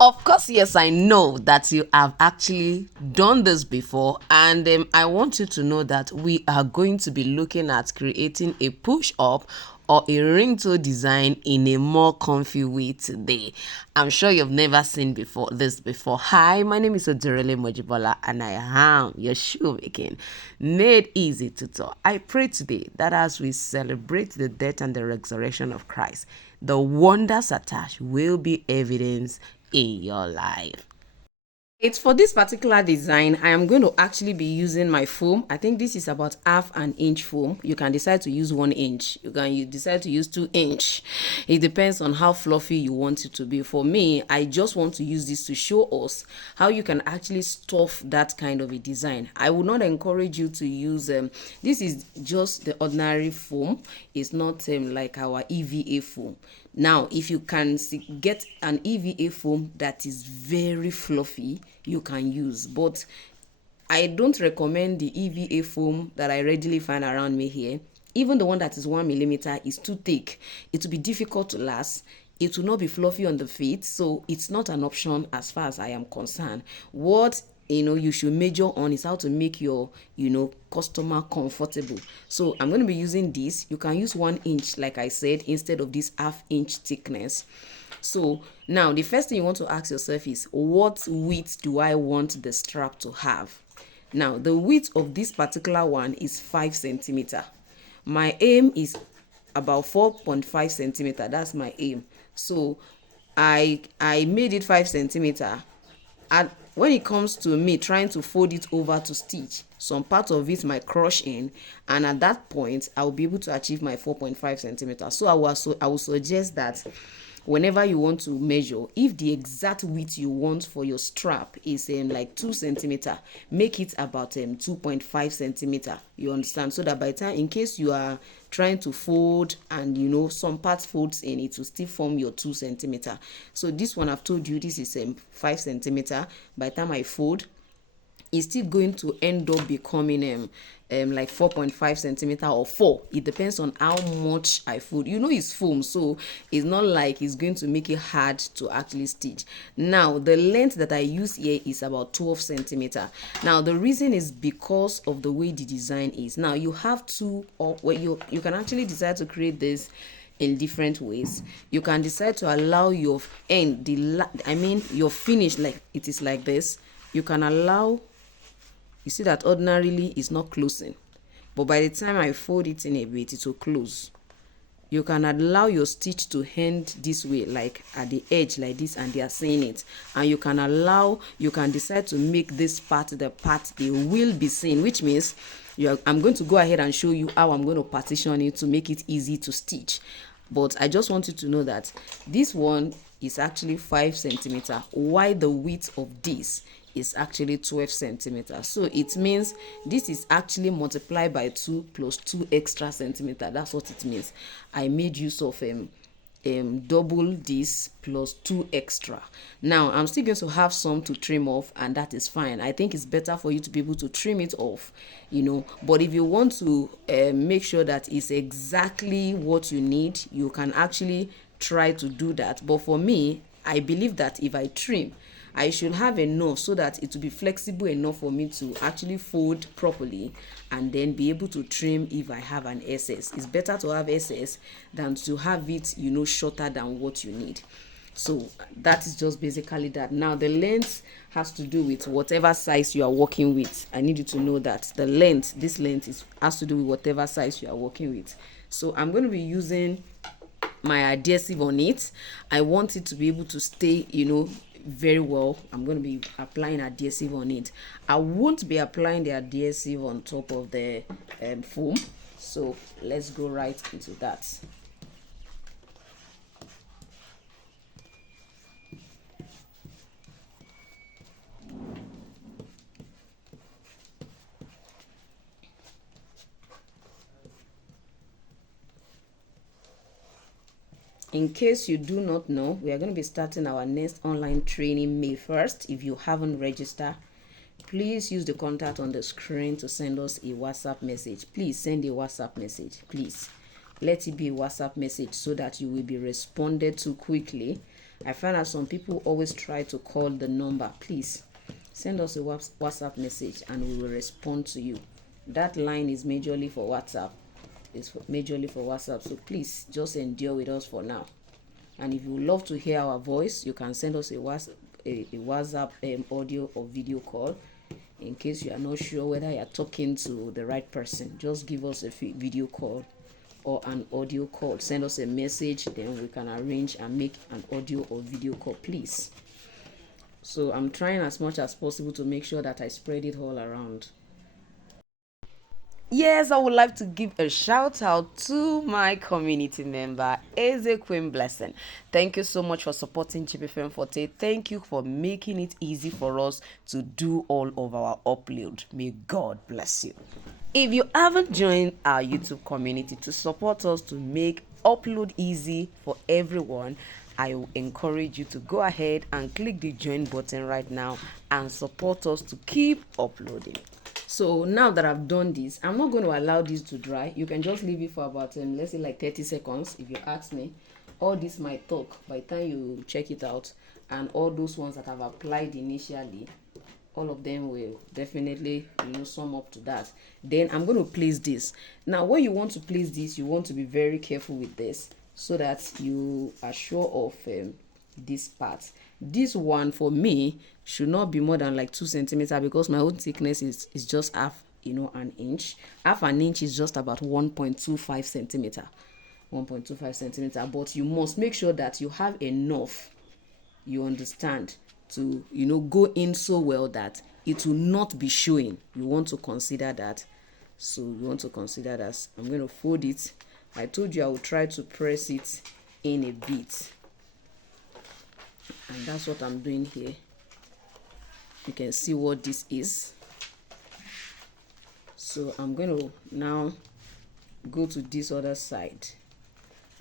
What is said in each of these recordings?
Of course, yes, I know that you have actually done this before, and I want you to know that we are going to be looking at creating a push up or a ringtone design in a more comfy way today. I'm sure you've never seen this before. Hi, my name is Odirele Mojibola, and I am your shoemaking made easy tutor. I pray today that as we celebrate the death and the resurrection of Christ, the wonders attached will be evidence in your life. It's for this particular design, I am going to actually be using my foam. I think this is about half an inch foam. You can decide to use 1 inch. You decide to use 2 inch. It depends on how fluffy you want it to be. For me, I just want to use this to show us how you can actually stuff that kind of a design. I would not encourage you to use, this is just the ordinary foam. It's not like our EVA foam. Now, if you can get an EVA foam that is very fluffy, you can use. But I don't recommend the EVA foam that I readily find around me here. Even the one that is 1mm is too thick. It will be difficult to last. It will not be fluffy on the feet, so it's not an option as far as I am concerned. What you should major on is how to make your customer comfortable. So I'm going to be using this. You can use 1 inch, like I said, instead of this ½ inch thickness. So now the first thing you want to ask yourself is, what width do I want the strap to have? Now the width of this particular one is 5 centimeter. My aim is about 4.5 centimeter. That's my aim. So I made it 5 centimeter. And when it comes to me trying to fold it over to stitch, some part of it might crush in, and at that point I will be able to achieve my 4.5 centimeters. So I will suggest that whenever you want to measure, if the exact width you want for your strap is like 2 centimeter, make it about 2.5 centimeter. You understand? So that by the time, in case you are trying to fold and some parts folds in, it will still form your 2 centimeter. So this one I've told you, this is 5 centimeter. By the time I fold, it's still going to end up becoming like 4.5 centimeter or 4. It depends on how much I fold. It's foam, so it's not like it's going to make it hard to actually stitch. Now the length that I use here is about 12 centimeter. Now the reason is because of the way the design is. Now you have to, or you can actually decide to create this in different ways. You can decide to allow your end, your finish, like it is like this. You can allow, you see that ordinarily it's not closing, but by the time I fold it in a bit, it will close. You can allow your stitch to end this way, like at the edge like this, and they are seeing it. And you can decide to make this part the part they will be seeing, which means I'm going to go ahead and show you how I'm going to partition it to make it easy to stitch. But I just want you to know that this one is actually 5 centimeter, while the width of this is actually 12 centimeters. So it means this is actually multiplied by 2 plus 2 extra centimeter. That's what it means. I made use of double this plus 2 extra. Now I'm still going to have some to trim off, and that is fine. I think it's better for you to be able to trim it off, but if you want to make sure that it's exactly what you need, you can actually try to do that. But for me, I believe that if I trim, I should have enough so that it will be flexible enough for me to actually fold properly and then be able to trim if I have an excess. It's better to have excess than to have it, shorter than what you need. So that is just basically that. Now the length has to do with whatever size you are working with. I need you to know that this length has to do with whatever size you are working with. So I'm going to be using my adhesive on it. I want it to be able to stay, very well. I'm going to be applying adhesive on it. I won't be applying the adhesive on top of the foam. So let's go right into that. In case you do not know, we are going to be starting our next online training May 1st. If you haven't registered, please use the contact on the screen to send us a WhatsApp message. Please send a WhatsApp message. Please let it be a WhatsApp message so that you will be responded to quickly. I find that some people always try to call the number. Please send us a WhatsApp message and we will respond to you. That line is majorly for WhatsApp. So please just endure with us for now. And if you would love to hear our voice, you can send us a WhatsApp audio or video call. In case you are not sure whether you are talking to the right person, just give us a video call or an audio call. Send us a message, then we can arrange and make an audio or video call, please. So I'm trying as much as possible to make sure that I spread it all around. Yes, I would like to give a shout out to my community member, Queen Blessing. Thank you so much for supporting Jibbyfemforte. Thank you for making it easy for us to do all of our upload. May God bless you. If you haven't joined our YouTube community to support us to make upload easy for everyone, I will encourage you to go ahead and click the join button right now and support us to keep uploading. So now that I've done this, I'm not going to allow this to dry. You can just leave it for about let's say like 30 seconds if you ask me. All this might talk by the time you check it out, and all those ones that I've applied initially, all of them will definitely sum up to that. Then I'm going to place this. Now when you want to place this, you want to be very careful with this so that you are sure of this part. This one for me should not be more than like 2 centimeters because my own thickness is just half an inch. Half an inch is just about 1.25 centimeter. 1.25 centimeter, but you must make sure that you have enough, you understand, to go in so well that it will not be showing. You want to consider that. So you want to consider that. I'm going to fold it. I told you I will try to press it in a bit, and that's what I'm doing here. You can see what this is. So I'm going to now go to this other side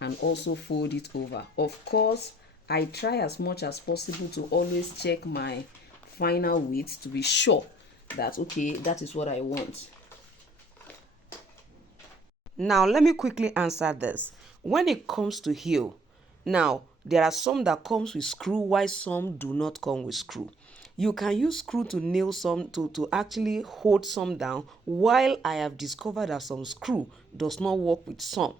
and also fold it over. Of course, I try as much as possible to always check my final width to be sure that okay, that is what I want. Now let me quickly answer this. When it comes to heel, now there are some that comes with screw while some do not come with screw. You can use screw to nail some to actually hold some down, while I have discovered that some screw does not work with some,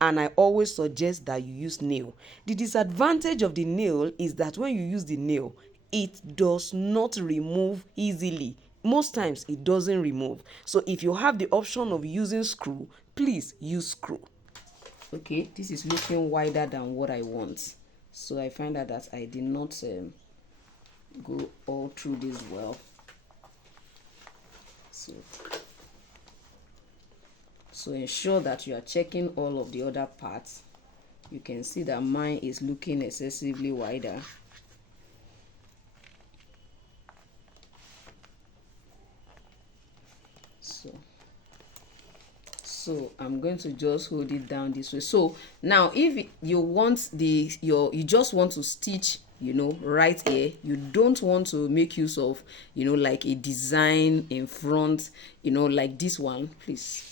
and I always suggest that you use nail. The disadvantage of the nail is that when you use the nail, it does not remove easily. Most times it doesn't remove. So if you have the option of using screw, please use screw. Okay, this is looking wider than what I want, so I find out that I did not go all through this well. So ensure that you are checking all of the other parts. You can see that mine is looking excessively wider. So I'm going to just hold it down this way. So now if you want you just want to stitch right here, you don't want to make use of like a design in front, like this one, please.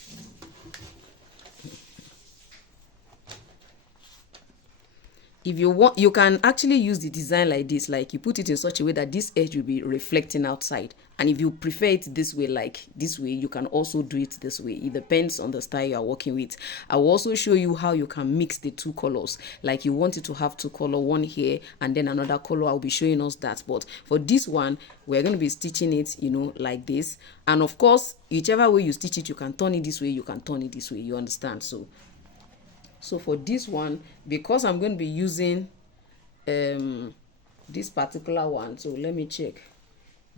If you want, you can actually use the design like this, like you put it in such a way that this edge will be reflecting outside. And if you prefer it this way, like this way, you can also do it this way. It depends on the style you are working with. I will also show you how you can mix the two colors. Like you want it to have two colors, one here and then another color. I'll be showing us that. But for this one, we're going to be stitching it, like this. And of course, whichever way you stitch it, you can turn it this way, you can turn it this way. You understand? So for this one, because I'm going to be using this particular one, so let me check.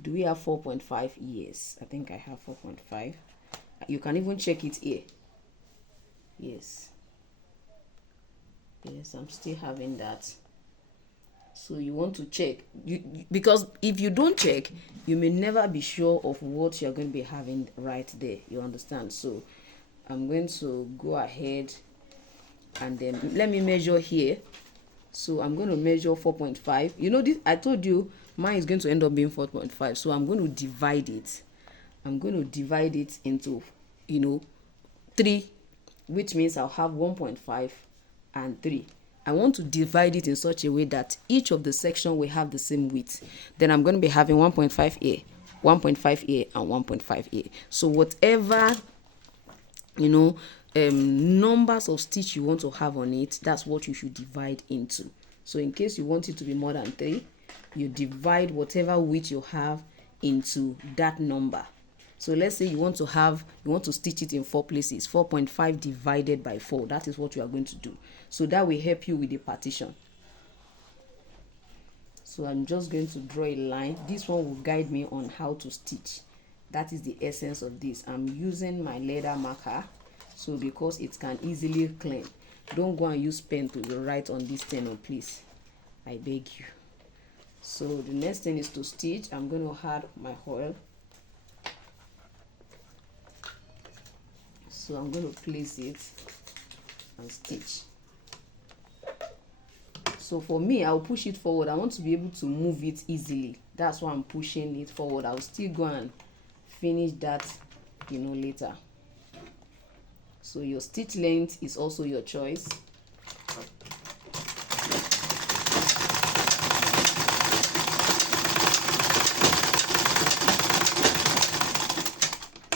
Do we have 4.5? Yes, I think I have 4.5. You can even check it here. Yes, I'm still having that. So you want to check, because if you don't check, you may never be sure of what you're going to be having right there. You understand? So I'm going to go ahead and then let me measure here. So I'm going to measure 4.5. This, I told you mine is going to end up being 4.5. So I'm going to divide it. I'm going to divide it into 3, which means I'll have 1.5 and 3. I want to divide it in such a way that each of the section will have the same width. Then I'm going to be having 1.5A, 1.5A, and 1.5A. So whatever, numbers of stitch you want to have on it, that's what you should divide into. So in case you want it to be more than 3, you divide whatever width you have into that number. So let's say you want to stitch it in 4 places. 4.5 divided by 4. That is what you are going to do. So that will help you with the partition. So I'm just going to draw a line. This one will guide me on how to stitch. That is the essence of this. I'm using my leather marker, so because it can easily clean. Don't go and use pen to write on this thing, please. I beg you. So the next thing is to stitch. I'm going to add my oil. So I'm going to place it and stitch. So for me, I'll push it forward. I want to be able to move it easily. That's why I'm pushing it forward. I'll still go and finish that, later. So your stitch length is also your choice.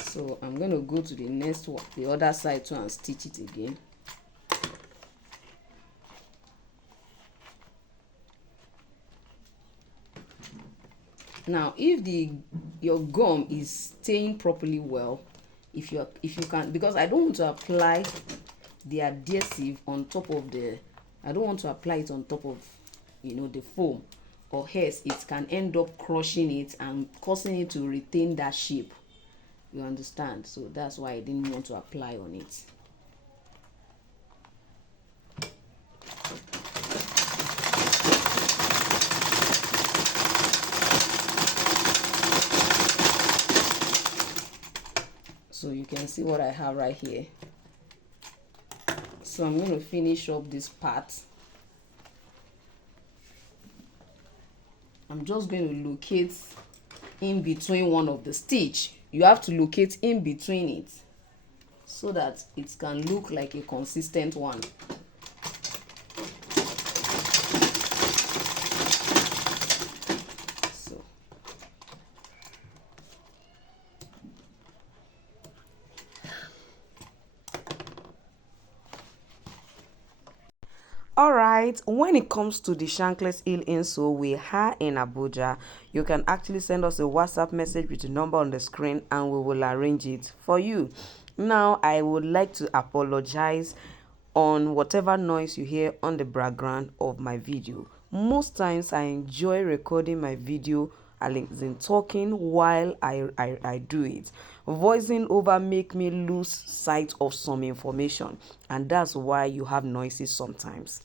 So I'm going to go to the next one, the other side too, and stitch it again. Now, if your gum is staying properly well, if you can, because I don't want to apply the adhesive on top of I don't want to apply it on top of, the foam, or else it can end up crushing it and causing it to retain that shape. You understand? So that's why I didn't want to apply on it. So you can see what I have right here. So I'm going to finish up this part. I'm just going to locate in between one of the stitch. You have to locate in between it so that it can look like a consistent one. Alright, when it comes to the shankless heel insole we are in Abuja, you can actually send us a WhatsApp message with the number on the screen and we will arrange it for you. Now, I would like to apologize on whatever noise you hear on the background of my video. Most times I enjoy recording my video and talking while I do it. Voicing over make me lose sight of some information, and that's why you have noises sometimes.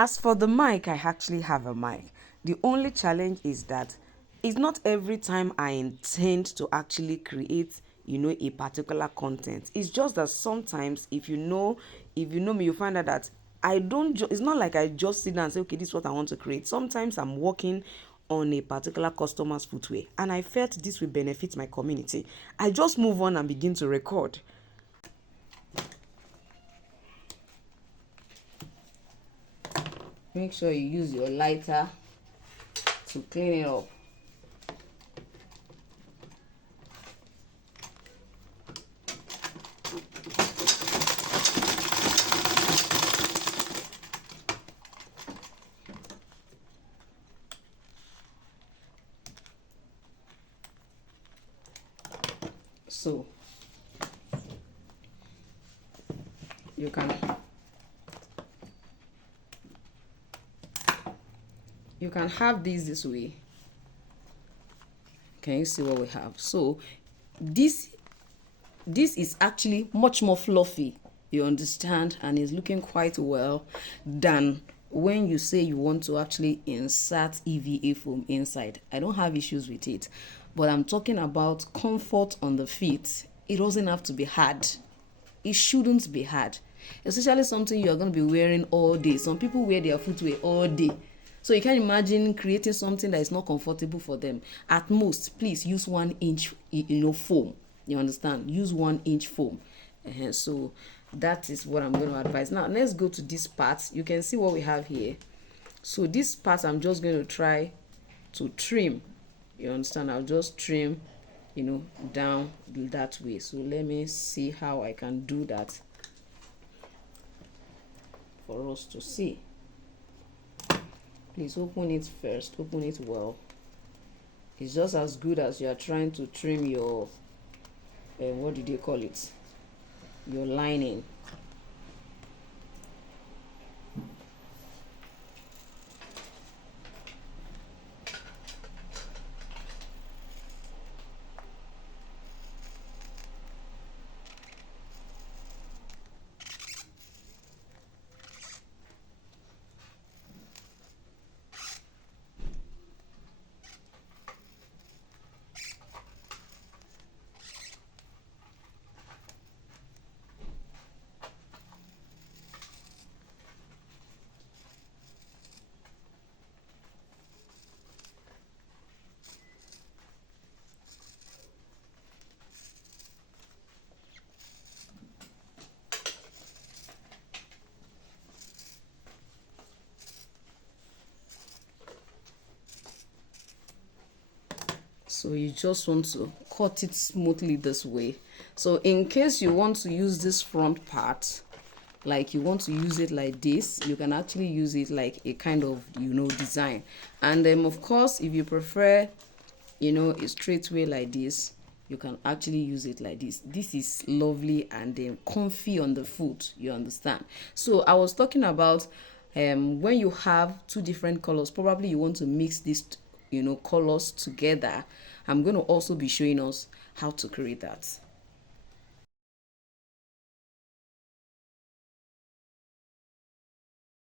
As for the mic, I actually have a mic. The only challenge is that it's not every time I intend to actually create, a particular content. It's just that sometimes if you know me, you find out that it's not like I just sit down and say, okay, this is what I want to create. Sometimes I'm working on a particular customer's footwear and I felt this will benefit my community. I just move on and begin to record. Make sure you use your lighter to clean it up. So you can have this way. Can you see what we have? So this is actually much more fluffy, you understand, and is looking quite well than when you say you want to actually insert EVA foam inside. I don't have issues with it, but I'm talking about comfort on the feet. It doesn't have to be hard. It shouldn't be hard, especially something you are going to be wearing all day. Some people wear their footwear all day, so you can imagine creating something that is not comfortable for them. At most, please use 1 inch foam. You understand? Use 1 inch foam. So that is what I'm going to advise. Now let's go to this part. You can see what we have here. So this part I'm just going to try to trim. You understand? I'll just trim, you know, down that way. So let me see how I can do that for us to see. Please open it first, open it well. It's just as good as you are trying to trim your what do they call it, your lining. So you just want to cut it smoothly this way. So in case you want to use this front part, like you want to use it like this, you can actually use it like a kind of, you know, design. And then of course, if you prefer, you know, a straight way like this, you can actually use it like this. This is lovely and then comfy on the foot, you understand. So I was talking about when you have two different colors, probably you want to mix these, you know, colors together. I'm going to also be showing us how to create that.